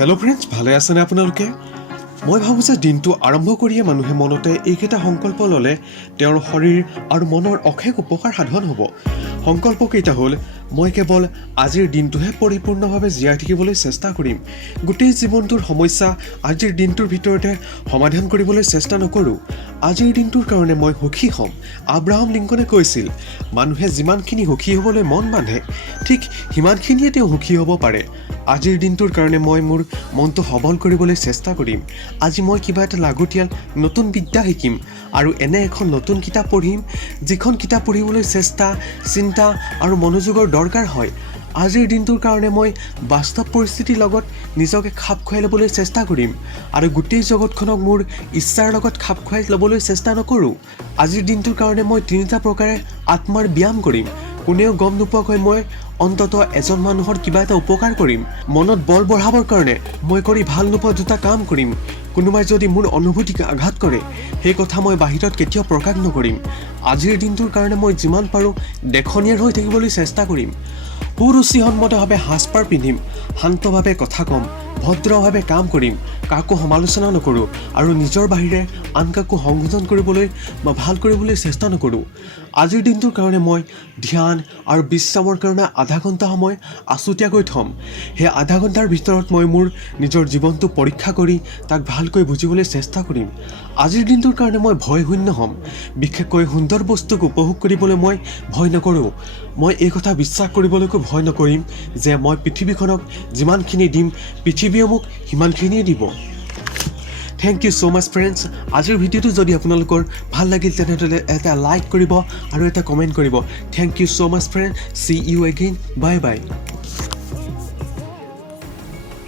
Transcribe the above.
Hello' friends, ভালে আছেনে আপোনালোকে? মই ভাবোঁ যে দিনটো আৰম্ভ কৰিয়ে মানুহে মনতে এইকেইটা সংকল্প ল'লে তেওঁৰ শৰীৰ আৰু মনৰ অশেষ উপকাৰ সাধন হ'ব। সংকল্পকেইটা হ'ল, মই কেৱল আজিৰ দিনটোহে পৰিপূৰ্ণভাৱে জীয়াই থাকিবলৈ চেষ্টা কৰিম। গোটেই জীৱনটোৰ সমস্যা আজিৰ দিনটোৰ ভিতৰতে সমাধান কৰিবলৈ চেষ্টা নকৰোঁ। আজিৰ দিনটোৰ কাৰণে মই সুখী হ'ম। আব্ৰাহাম লিংকনে কৈছিল, মানুহে যিমানখিনি সুখী হ'বলৈ মন বান্ধে ঠিক সিমানখিনিয়ে তেওঁ সুখী হ'ব পাৰে। আজিৰ দিনটোৰ কাৰণে মই মোৰ মনটো সবল কৰিবলৈ চেষ্টা কৰিম। আজি মই কিবা এটা লাগতিয়াল নতুন বিদ্যা শিকিম আৰু এনে এখন নতুন কিতাপ পঢ়িম যিখন কিতাপ পঢ়িবলৈ চেষ্টা, চিন্তা আৰু মনোযোগৰ দৰকাৰ হয়। আজিৰ দিনটোৰ কাৰণে মই বাস্তৱ পৰিস্থিতিৰ লগত নিজকে খাপ খুৱাই ল'বলৈ চেষ্টা কৰিম আৰু গোটেই জগতখনক মোৰ ইচ্ছাৰ লগত খাপ খুৱাই ল'বলৈ চেষ্টা নকৰোঁ। আজিৰ দিনটোৰ কাৰণে মই 3টা প্ৰকাৰে আত্মাৰ ব্যায়াম কৰিম। কোনেও গম নোপোৱাকৈ মই অন্ততঃ এজন মানুহৰ কিবা এটা উপকাৰ কৰিম। মনত বল বঢ়াবৰ কাৰণে মই কৰি ভাল নোপোৱা 2টা কাম কৰিম। কোনোবাই যদি মোৰ অনুভূতিক আঘাত কৰে সেই কথা মই বাহিৰত কেতিয়াও প্ৰকাশ নকৰিম। আজিৰ দিনটোৰ কাৰণে মই যিমান পাৰোঁ দেখনীয়াৰ হৈ থাকিবলৈ চেষ্টা কৰিম। সুৰুচিসন্মতভাৱে সাজপাৰ পিন্ধিম, শান্তভাৱে কথা ক'ম, ভদ্ৰভাৱে কাম কৰিম, কাকো সমালোচনা নকৰোঁ আৰু নিজৰ বাহিৰে আন কাকো সংশোধন কৰিবলৈ বা ভাল কৰিবলৈ চেষ্টা নকৰোঁ। আজিৰ দিনটোৰ কাৰণে মই ধ্যান আৰু বিশ্ৰামৰ কাৰণে আধা ঘণ্টা সময় আছুতীয়াকৈ থ'ম। সেই আধা ঘণ্টাৰ ভিতৰত মই মোৰ নিজৰ জীৱনটো পৰীক্ষা কৰি তাক ভালকৈ বুজিবলৈ চেষ্টা কৰিম। আজিৰ দিনটোৰ কাৰণে মই ভয়শূন্য হ'ম। বিশেষকৈ সুন্দৰ বস্তুক উপভোগ কৰিবলৈ মই ভয় নকৰোঁ। মই এই কথা বিশ্বাস কৰিবলৈকো ভয় নকৰিম যে মই পৃথিৱীখনক যিমানখিনি দিম পৃথিৱীয়ে মোক সিমানখিনিয়ে দিব। Thank you so' much friends. আজিৰ ভিডিঅ'টো যদি আপোনালোকৰ ভাল লাগিল তেনেহ'লে এটা লাইক কৰিব আৰু এটা কমেণ্ট কৰিব। Thank you so' much friend. See you again. Bye by.